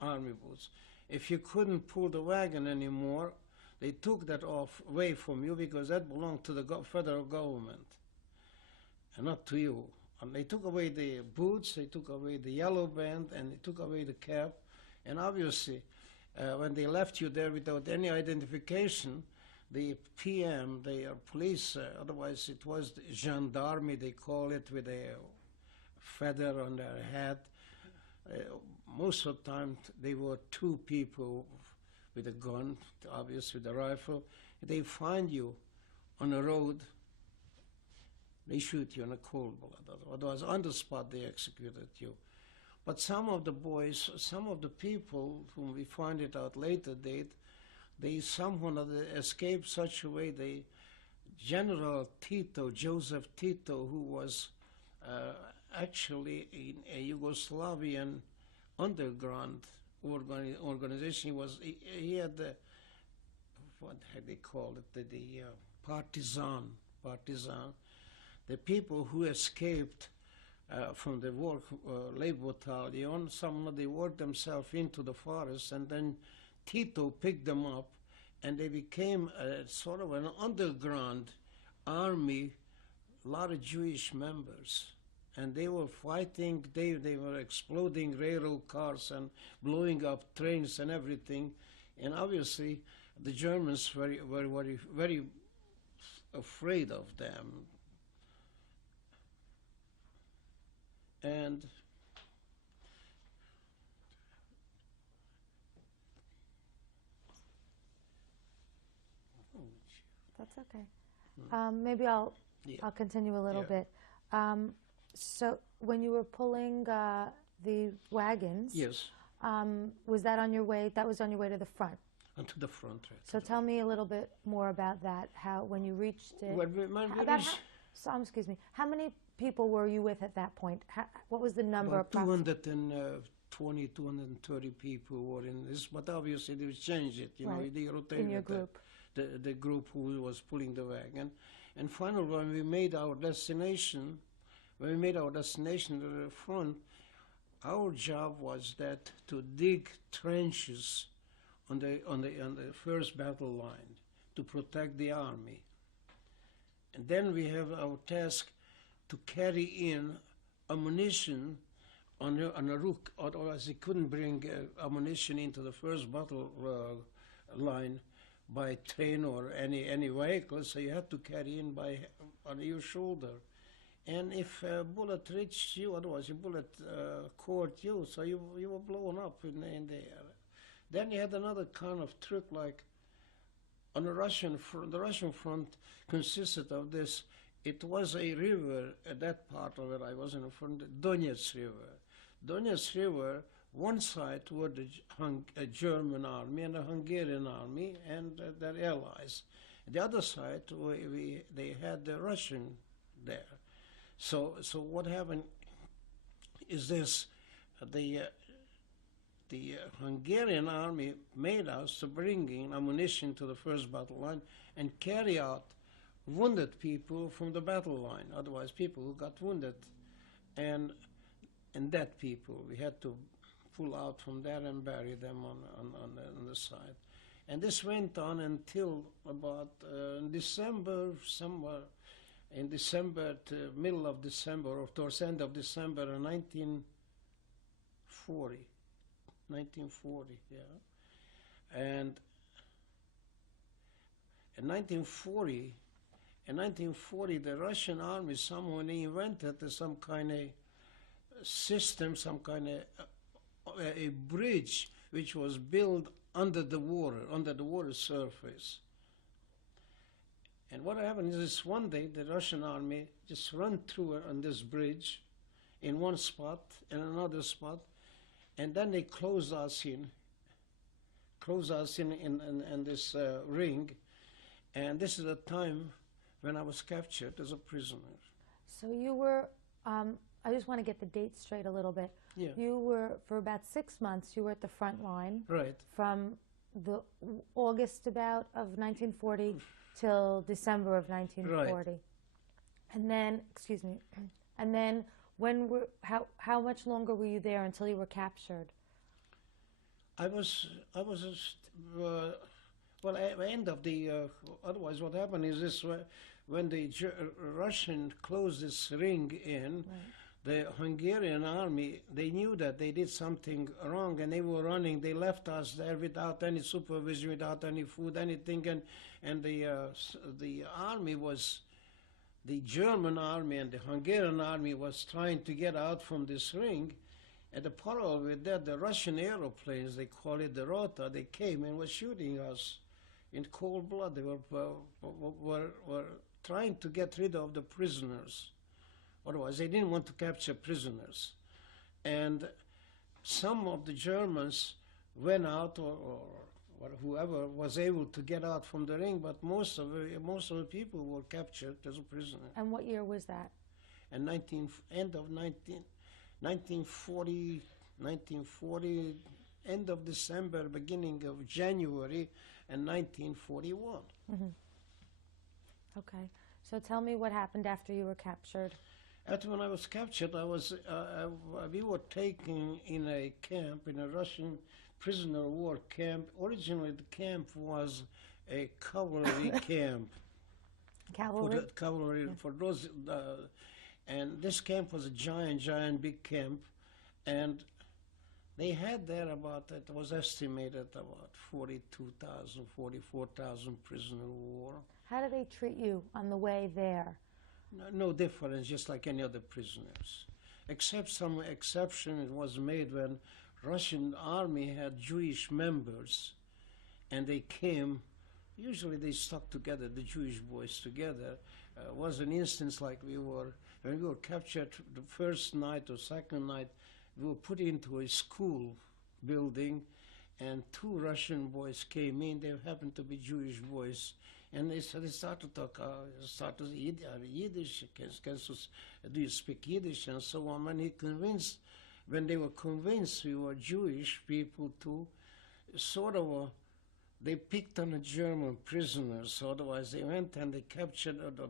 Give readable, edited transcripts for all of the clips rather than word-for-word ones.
army boots. If you couldn't pull the wagon anymore, they took that away from you because that belonged to the federal government and not to you. And they took away the boots, they took away the yellow band, and they took away the cap. And obviously, when they left you there without any identification, the PM, the police, otherwise it was the gendarme, they call it, with a feather on their hat. Most of the time, they were two people with a gun, obviously with a rifle. They find you on the road, they shoot you in a cold blood. Otherwise, on the spot, they executed you. But some of the boys, some of the people whom we find it out later date, they somehow escaped such a way. General Tito, Joseph Tito, who was actually in a Yugoslavian underground organization, he had the, what had they called it, the partisan, the people who escaped from the labor battalion. Some they worked themselves into the forest, and then Tito picked them up, and they became sort of an underground army, a lot of Jewish members. And they were fighting, they were exploding railroad cars and blowing up trains and everything. And obviously, the Germans were very afraid of them. And that's okay. Maybe I'll continue a little bit. So when you were pulling the wagons, yes, was that on your way? That was on your way to the front. To the front, right. So tell me a little bit more about that. How when you reached it? Excuse me. How many people were you with at that point? What was the number? About 220, 230 people were in this, but obviously they changed it. You know, they rotated in your group. The group who was pulling the wagon. And finally, when we made our destination, to the front, our job was that to dig trenches on the first battle line to protect the army. And then we have our task to carry in ammunition on a rook, otherwise they couldn't bring ammunition into the first battle line by train or any vehicle, so you had to carry in on your shoulder. And if a bullet reached you, otherwise a bullet caught you, so you were blown up in the air. Then you had another kind of trick, like on the Russian front consisted of this. It was a river, at that part of it, I was in the front, Donetsk River. Donetsk River, one side were the German army and the Hungarian army and their allies. The other side, they had the Russian there. So what happened is this, the Hungarian army made us to bring in ammunition to the first battle line and carry out wounded people from the battle line, otherwise people who got wounded, and dead people. We had to pull out from there and bury them on the side. And this went on until about December, somewhere in December, to middle of December, or towards end of December of 1940, yeah. And in 1940, the Russian army somehow invented some kind of system, some kind of a bridge which was built under the water surface. And what happened is one day the Russian army just ran through on this bridge in one spot and another spot, and then they closed us in this ring. And this is the time when I was captured as a prisoner. So you were, I just want to get the date straight a little bit. Yeah. You were, for about 6 months, you were at the front line. Right. From the August about of 1940 till December of 1940. Right. And then, excuse me, and then how much longer were you there until you were captured? I was, well, at the end of the, otherwise what happened is this, when the Russian closed this ring in, Right. the Hungarian army, they knew that they did something wrong and they were running. They left us there without any supervision, without any food, anything. And the army was, the German army and the Hungarian army was trying to get out from this ring. And the parallel with that, the Russian aeroplanes, they call it the Rota, they came and were shooting us in cold blood. They were trying to get rid of the prisoners. Otherwise, they didn't want to capture prisoners. And some of the Germans went out, or whoever was able to get out from the ring, but most of the people were captured as a prisoner. And what year was that? And end of 1940, end of December, beginning of January, and 1941. Mm-hmm. Okay. So tell me what happened after you were captured. After when I was captured, we were taken in a camp, in a Russian prisoner of war camp. Originally, the camp was a cavalry camp. Cavalry? Cavalry, yeah. For those, and this camp was a giant, big camp, and they had there it was estimated about 42,000, 44,000 prisoners of war. How did they treat you on the way there? No difference, just like any other prisoners. Except some exception it was made when Russian army had Jewish members and they came, usually they stuck together, the Jewish boys together. Was an instance like when we were captured the first night or second night, we were put into a school building and two Russian boys came in, they happened to be Jewish boys. And they started to talk, Yiddish, do you speak Yiddish, and so on. When they were convinced we were Jewish people too, they picked on the German prisoners. Otherwise, they went and they captured the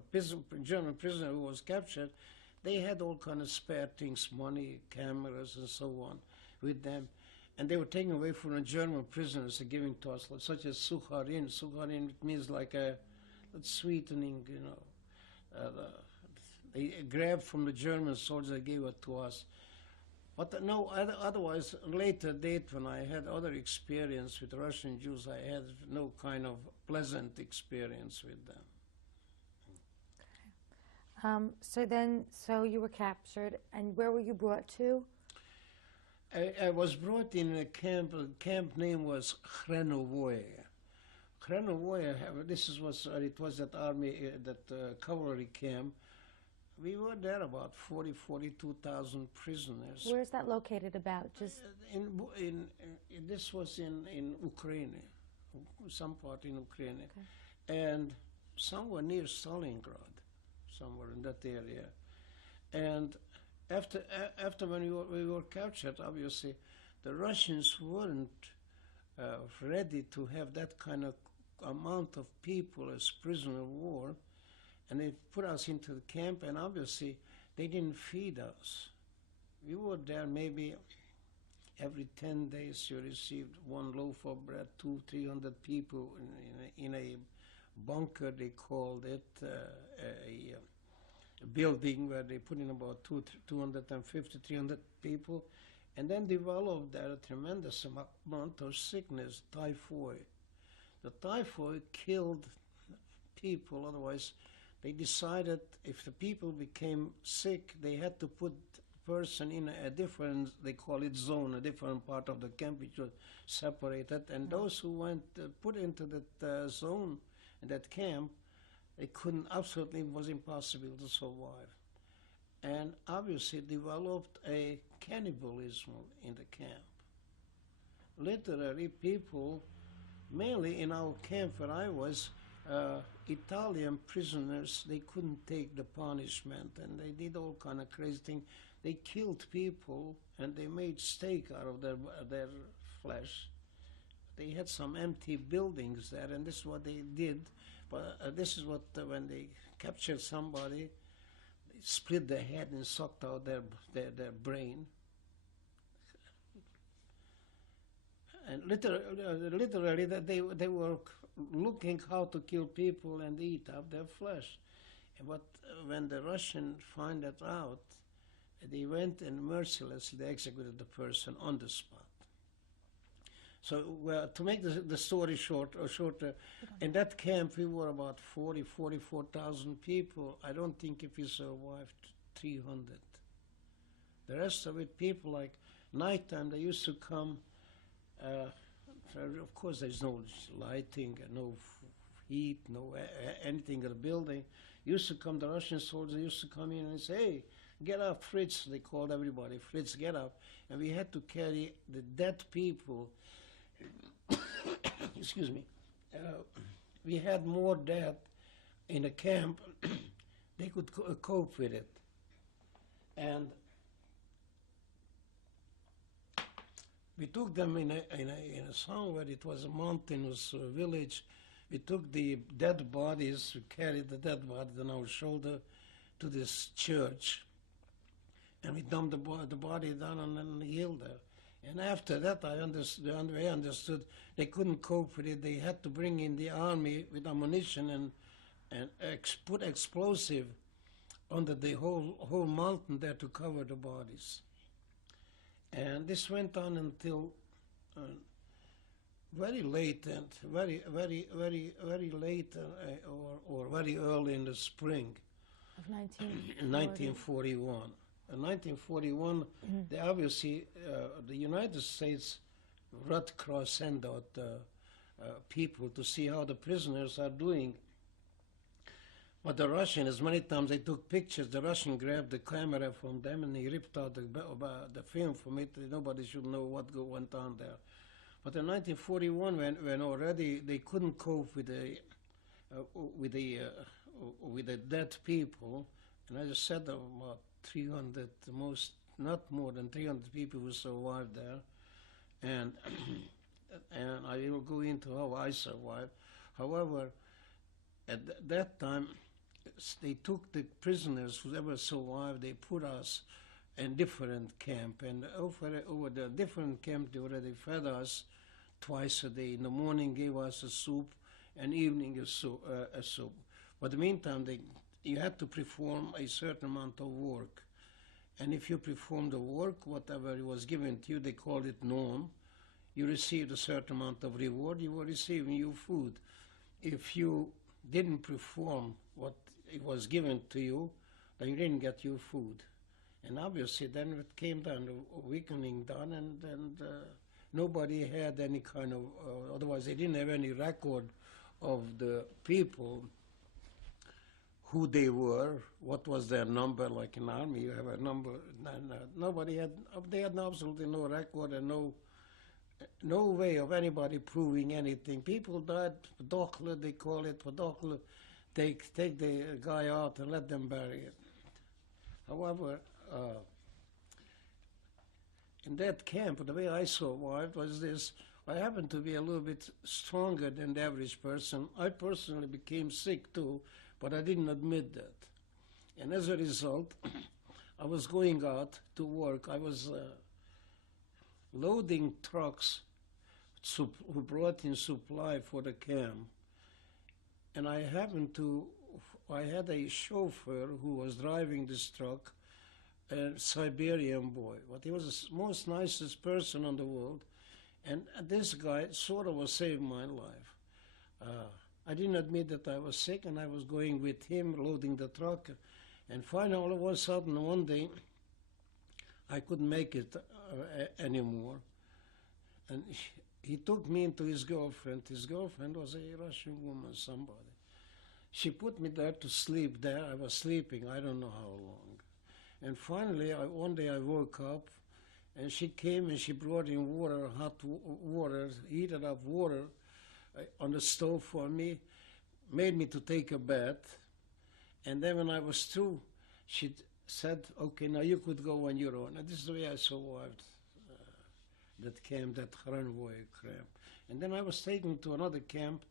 German prisoner who was captured. They had all kind of spare things, money, cameras, and so on, with them. And they were taken away from the German prisoners and giving to us, such as sukharin. Sukharin means like a sweetening, they grabbed from the German soldiers and gave it to us. But no, otherwise, later date when I had other experience with Russian Jews, I had no kind of pleasant experience with them. Okay. So you were captured, and where were you brought to? I was brought in a camp. The camp name was Chrenovoye. Chrenovoye, it was that army, that cavalry camp. We were there about 42,000 prisoners. Where is that located about? Just this was in Ukraine, some part in Ukraine, okay. And somewhere near Stalingrad, somewhere in that area. And after when we were captured, obviously, the Russians weren't ready to have that kind of amount of people as prisoner of war, and they put us into the camp, and obviously they didn't feed us. We were there maybe every 10 days you received one loaf of bread, 200-300 people in a bunker, they called it, a building where they put in about 250-300 people, and then developed there a tremendous amount of sickness, typhoid. The typhoid killed people. Otherwise, they decided if the people became sick, they had to put the person in a different, they call it zone, a different part of the camp which was separated, and those who went put into that zone, that camp, they couldn't, absolutely, it was impossible to survive. And obviously developed a cannibalism in the camp. Literally, people, mainly in our camp where I was, Italian prisoners, they couldn't take the punishment, and they did all kind of crazy things. They killed people, and they made steak out of their flesh. They had some empty buildings there, and this is what they did. But this is what, when they captured somebody, they split their head and sucked out their brain. And literally they were looking how to kill people and eat up their flesh. But when the Russians find that out, they went and mercilessly executed the person on the spot. So to make the story shorter, in that camp we were about 44,000 people. I don't think if we survived 300. The rest of it, people like nighttime, they used to come. Of course, there's no lighting, no heat, no anything in the building. Used to come, the Russian soldiers used to come in and say, "Hey, get up, Fritz." They called everybody, "Fritz, get up." And we had to carry the dead people. Excuse me. We had more dead in the camp. They could cope with it. And we took them in a somewhere, it was a mountainous village. We took the dead bodies, we carried the dead bodies on our shoulder to this church. And we dumped the body down on the hill there. And after that, I understood they couldn't cope with it. They had to bring in the army with ammunition and put explosive under the whole mountain there to cover the bodies. And this went on until very late and very late or very early in the spring of 1941. In 1941, they obviously, the United States Red Cross sent out people to see how the prisoners are doing. But the Russians, many times they took pictures. The Russian grabbed the camera from them and he ripped out the film from it. Nobody should know what went on there. But in 1941, when already they couldn't cope with the dead people, and I just said about 300, not more than 300 people who survived there, and I will go into how I survived. However, at that time, they took the prisoners, whoever survived, they put us in different camp, and over the different camp, they already fed us twice a day. In the morning, gave us a soup, and evening a soup. But in the meantime, you had to perform a certain amount of work. And if you performed the work, whatever was given to you, they called it norm, you received a certain amount of reward, you were receiving your food. If you didn't perform what it was given to you, then you didn't get your food. And obviously then it came down, the weakening down, and nobody had any kind of, otherwise they didn't have any record of the people, who they were, what was their number, like in army, you have a number, and they had absolutely no record and no way of anybody proving anything. People died, Dokle, they call it, Dokle, take the guy out and let them bury it. However, in that camp, the way I survived was this: I happened to be a little bit stronger than the average person. I personally became sick too, but I didn't admit that. And as a result, I was going out to work. I was loading trucks who brought in supply for the camp. And I had a chauffeur who was driving this truck, a Siberian boy. But he was the most nicest person in the world. And this guy sort of was saving my life. I didn't admit that I was sick, and I was going with him, loading the truck. And finally, all of a sudden, one day, I couldn't make it anymore. And he took me into his girlfriend. His girlfriend was a Russian woman, somebody. She put me there to sleep there. I was sleeping, I don't know how long. And finally, one day I woke up, and she came and she brought in water, hot water, heated up water on the stove for me, made me to take a bath. And then when I was through, she said, "Okay, now you could go on your own." And this is the way I survived that camp, that Hranvoy camp. And then I was taken to another camp.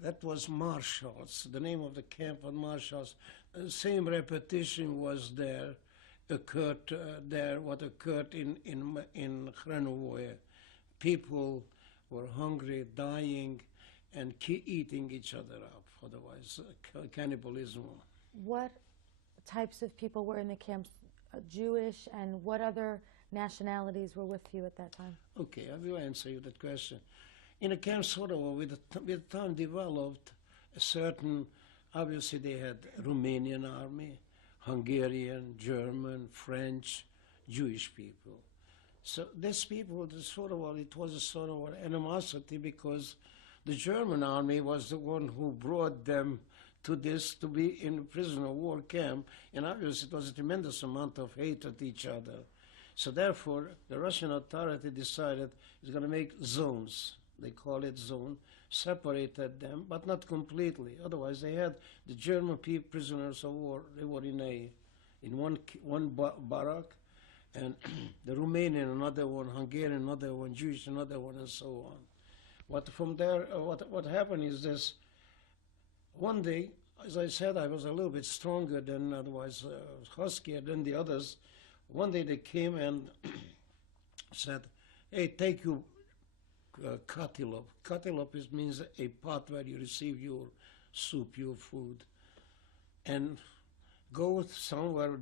That was Marshalls. The name of the camp was Marshalls. The same repetition was there. occurred there, what occurred in Hrenovoje. People were hungry, dying, and eating each other up. Otherwise, cannibalism. What types of people were in the camps? Jewish, and what other nationalities were with you at that time? Okay, I will answer you that question. In the camp Sorovo, with time developed a certain, obviously they had Romanian army, Hungarian, German, French, Jewish people. So these people, it was a sort of animosity because the German army was the one who brought them to be in a prisoner of war camp, and obviously it was a tremendous amount of hate at each other. So therefore, the Russian authority decided it's going to make zones. They call it zone, separated them, but not completely. Otherwise, they had the German prisoners of war. They were in one barrack, and the Romanian another one, Hungarian another one, Jewish another one, and so on. From there, what happened is this. One day, as I said, I was a little bit stronger than otherwise, huskier than the others. One day they came and said, "Hey, take your katilop." Katilop means a pot where you receive your soup, your food, and go somewhere in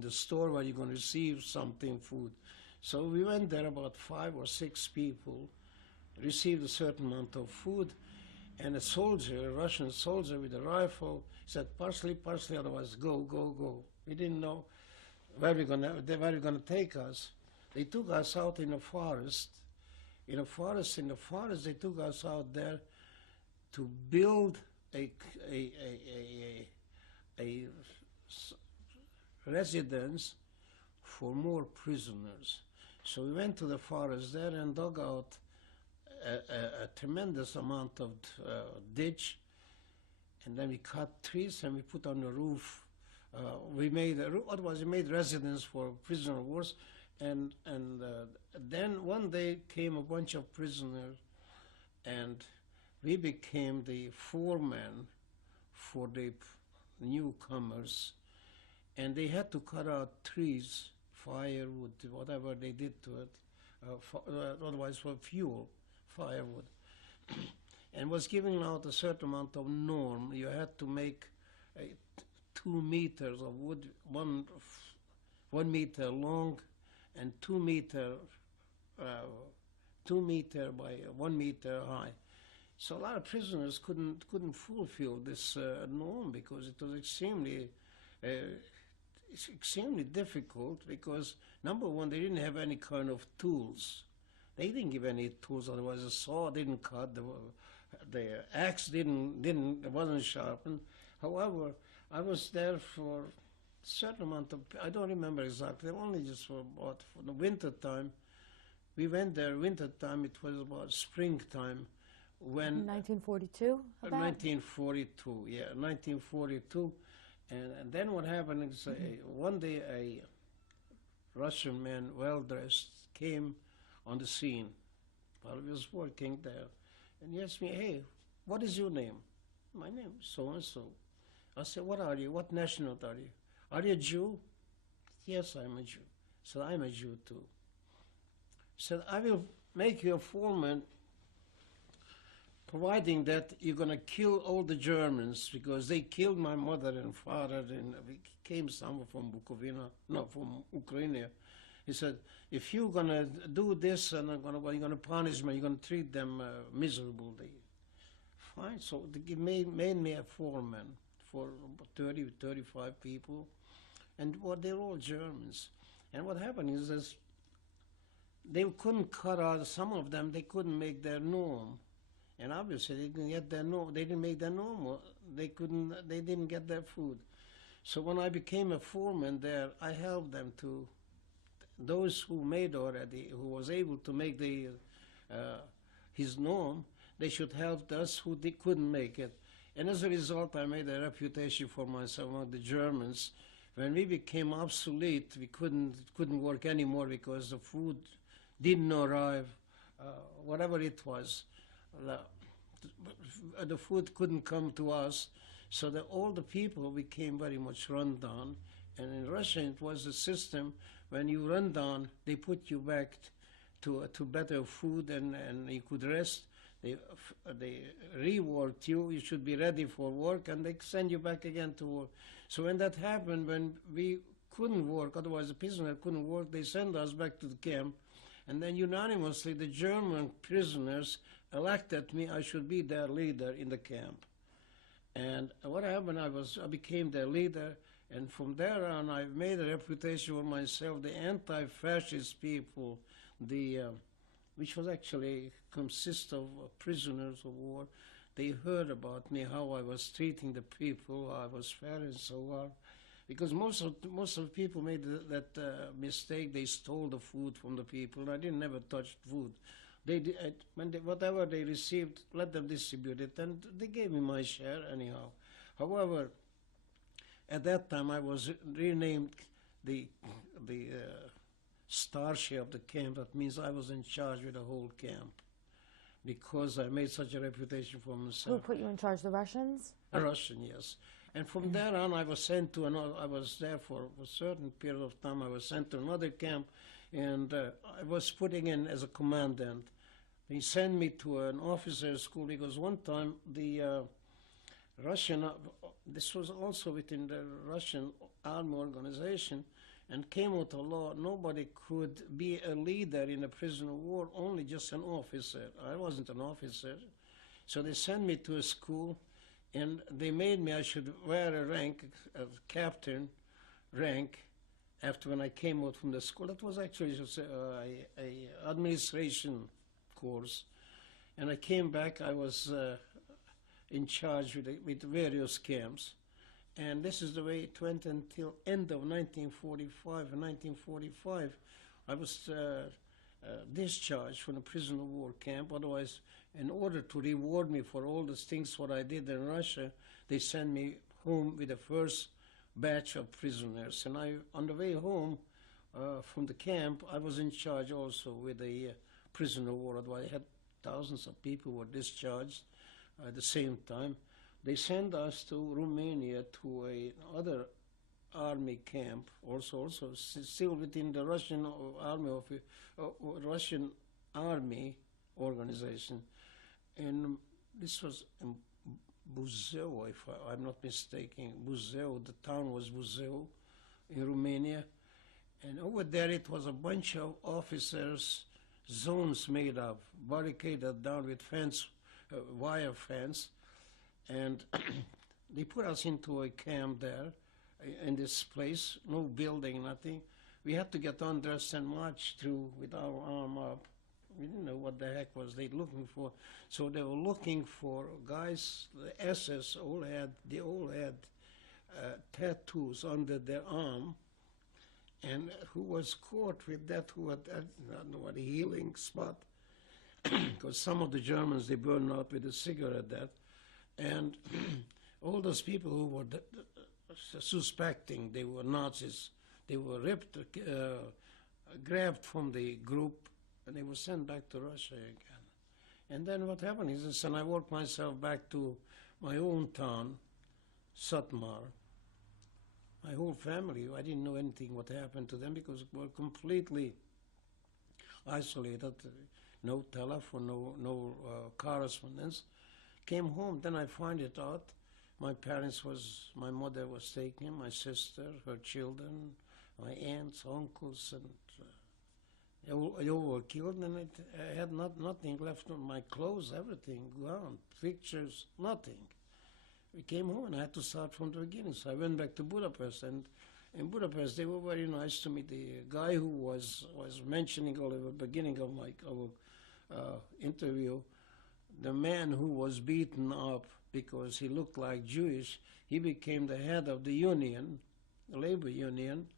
the store where you're going to receive something, food. So we went there, about 5 or 6 people, received a certain amount of food, and a soldier, a Russian soldier with a rifle, said, "Parsley, otherwise go, go, go." We didn't know where we're gonna take us. They took us out in a forest. In a forest, they took us out there to build a residence for more prisoners. So we went to the forest there and dug out a tremendous amount of ditch, and then we cut trees and we put on the roof. We made residence for prisoner of wars, and then one day came a bunch of prisoners, and we became the foreman for the newcomers, and they had to cut out trees, firewood, whatever they did to it, otherwise for fuel, firewood, and was giving out a certain amount of norm. You had to make 2 meters of wood, 1 meter long and 2 meter by 1 meter high. So a lot of prisoners couldn't fulfill this norm because it was extremely difficult, because number one, they didn't have any kind of tools. They didn't give any tools, otherwise the saw didn't cut, the axe wasn't sharpened. However, I was there for a certain amount of, I don't remember exactly, only just for the winter time. We went there winter time, it was about springtime. When 1942? 1942, yeah, 1942. And then what happened is one day a Russian man, well-dressed, came on the scene while I was working there. And he asked me, "Hey, what is your name?" "My name is so-and-so." I said, "What are you? What nationality are you? Are you a Jew?" "Yes, I'm a Jew." I said, "I'm a Jew too." He said, "I will make you a foreman, providing that you're going to kill all the Germans, because they killed my mother and father, and we came somewhere from Bukovina, no, from Ukraine." He said, "If you're going to do this, and you're going to punish me, you're going to treat them miserably." Fine, so they made me a foreman for 30, 35 people, and they're all Germans. And what happened is this, they couldn't cut out, some of them, they couldn't make their norm. And obviously they didn't get their norm, they didn't make their norm, they didn't get their food. So when I became a foreman there, I helped them to, those who made already, who was able to make his norm, they should help us who couldn't make it. And as a result, I made a reputation for myself among the Germans. When we became obsolete, we couldn't work anymore because the food didn't arrive, whatever it was. The food couldn't come to us, so that all the people became very much run down, And in Russia, it was a system when you run down, they put you back to better food and you could rest. They reworked you. You should be ready for work, and they send you back again to work. So when that happened, when we couldn't work, otherwise the prisoner couldn't work, they sent us back to the camp. And then unanimously, the German prisoners elected me. I should be their leader in the camp. And what happened, I became their leader. And from there on, I made a reputation for myself. The anti-fascist people, which was actually consist of prisoners of war, they heard about me, how I was treating the people, how I was fair and so on. Because most of the people made that mistake. They stole the food from the people. I didn't never touch food. Whatever they received, let them distribute it, and they gave me my share anyhow. However, at that time I was renamed the starship of the camp. That means I was in charge with the whole camp, because I made such a reputation for myself. Who put you in charge? The Russians? A Russian, yes. And from there on, I was sent to another. I was there for a certain period of time. I was sent to another camp, and I was putting in as a commandant. He sent me to an officer's school because one time the Russian, this was also within the Russian army organization, and came out a law, nobody could be a leader in a prisoner of war, only just an officer. I wasn't an officer. So they sent me to a school, and they made me, I should wear a rank, a captain rank, after when I came out from the school. That was actually just a administration course. And I came back, I was in charge with various camps. And this is the way it went until end of 1945. In 1945, I was discharged from a prisoner of war camp. Otherwise, in order to reward me for all the things what I did in Russia, they sent me home with the first batch of prisoners. And on the way home from the camp, I was in charge also with a prisoner of war. Otherwise, I had thousands of people who were discharged at the same time. They sent us to Romania to another army camp, also still within the Russian army organization, and this was in Buzău, if I'm not mistaken. Buzău, the town was Buzău in Romania, and over there it was a bunch of officers, zones made up, barricaded down with fence, wire fence. And they put us into a camp there, in this place, no building, nothing. We had to get undressed and march through with our arm up. We didn't know what the heck was they looking for. So they were looking for guys, the SS they all had tattoos under their arm. And who was caught with that, who had, I don't know what, a healing spot. Because some of the Germans, they burned out with a cigarette that. And all those people who were suspecting they were Nazis, they were ripped, grabbed from the group, and they were sent back to Russia again. And then what happened is, and I worked myself back to my own town, Satmar. My whole family, I didn't know anything what happened to them because we were completely isolated, no telephone, no correspondence. Came home, then I find it out. My mother was taken, my sister, her children, my aunts, uncles, and they all were killed, and I had nothing left on my clothes, everything gone, pictures, nothing. We came home, and I had to start from the beginning. So I went back to Budapest, and in Budapest, they were very nice to me. The guy who was mentioning all at the beginning of our interview, the man who was beaten up because he looked like Jewish, he became the head of the union, the labor union,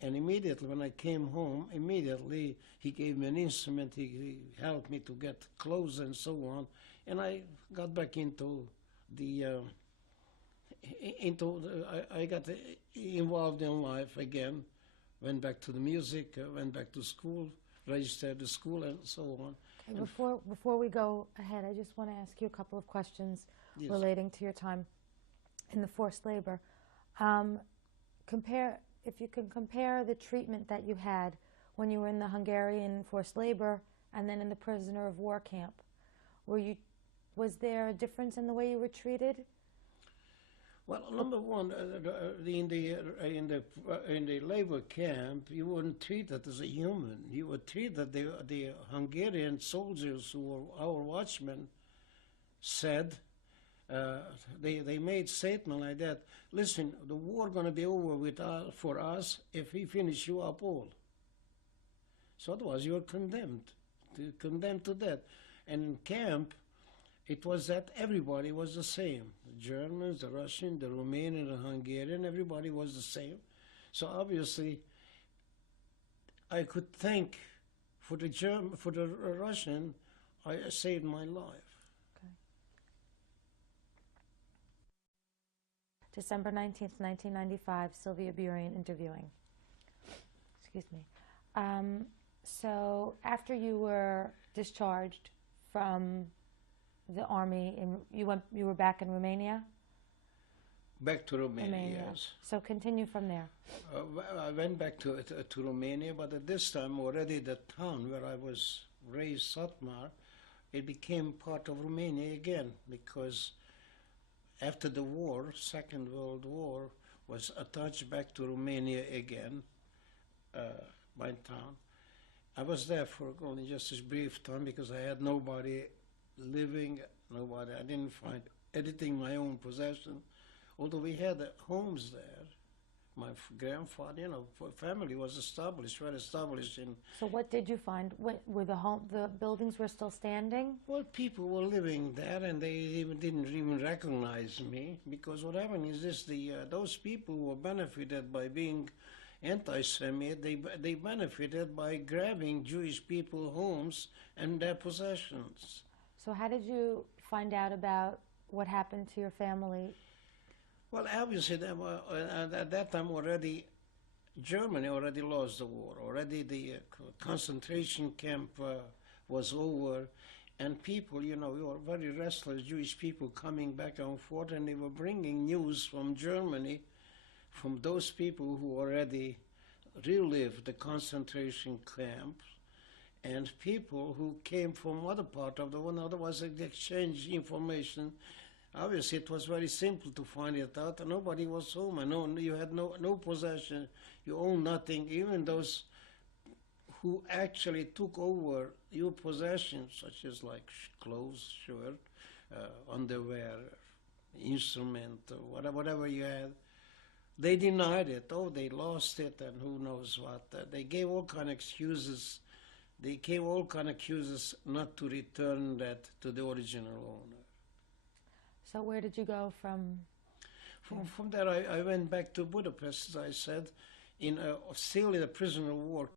and immediately when I came home, immediately he gave me an instrument, he helped me to get clothes and so on, and I got back I got involved in life again, went back to the music, went back to school, registered the school and so on. Okay, before we go ahead, I just want to ask you a couple of questions relating to your time in the forced labor. Compare if you can compare the treatment that you had when you were in the Hungarian forced labor and then in the prisoner of war camp, was there a difference in the way you were treated? Well, number one, in the labor camp, you weren't treated as a human. You were treated. The Hungarian soldiers who were our watchmen said, they made statement like that. Listen, the war gonna be over for us if we finish you up all. So otherwise you are condemned to death. And in camp, it was that everybody was the same. The Germans, the Russian, the Romanian, the Hungarian, everybody was the same. So obviously, I could thank for the Russian, I saved my life. Okay. December 19th, 1995, Sylvia Burian interviewing. Excuse me. So after you were discharged from the army, you were back in Romania? Back to Romania, yes. So continue from there. I went back to Romania, but at this time already the town where I was raised, Satmar, it became part of Romania again, because after the war, Second World War, was attached back to Romania again, my town. I was there for only just a brief time because I had nobody living, I didn't find anything my own possession. Although we had homes there, my grandfather, family was established, well established in. So what did you find? Were the buildings were still standing? Well, people were living there, and they didn't even recognize me, because what happened is this: those people who were benefited by being anti-Semite, they benefited by grabbing Jewish people homes and their possessions. So how did you find out about what happened to your family? Well, obviously, at that time already, Germany already lost the war. Already the concentration camp was over, and people, we were very restless Jewish people coming back and forth, and they were bringing news from Germany, from those people who already relived the concentration camps, and people who came from other part of the world. Otherwise, they exchanged information. Obviously, it was very simple to find it out. Nobody was home, and you had no possession. You owned nothing. Even those who actually took over your possessions, such as like clothes, shirt, underwear, instrument, whatever you had, they denied it. Oh, they lost it, and who knows what. They gave all kind of excuses. They gave all kind of excuses not to return that to the original owner. So where did you go from? From there, I went back to Budapest, as I said, still in a prisoner of war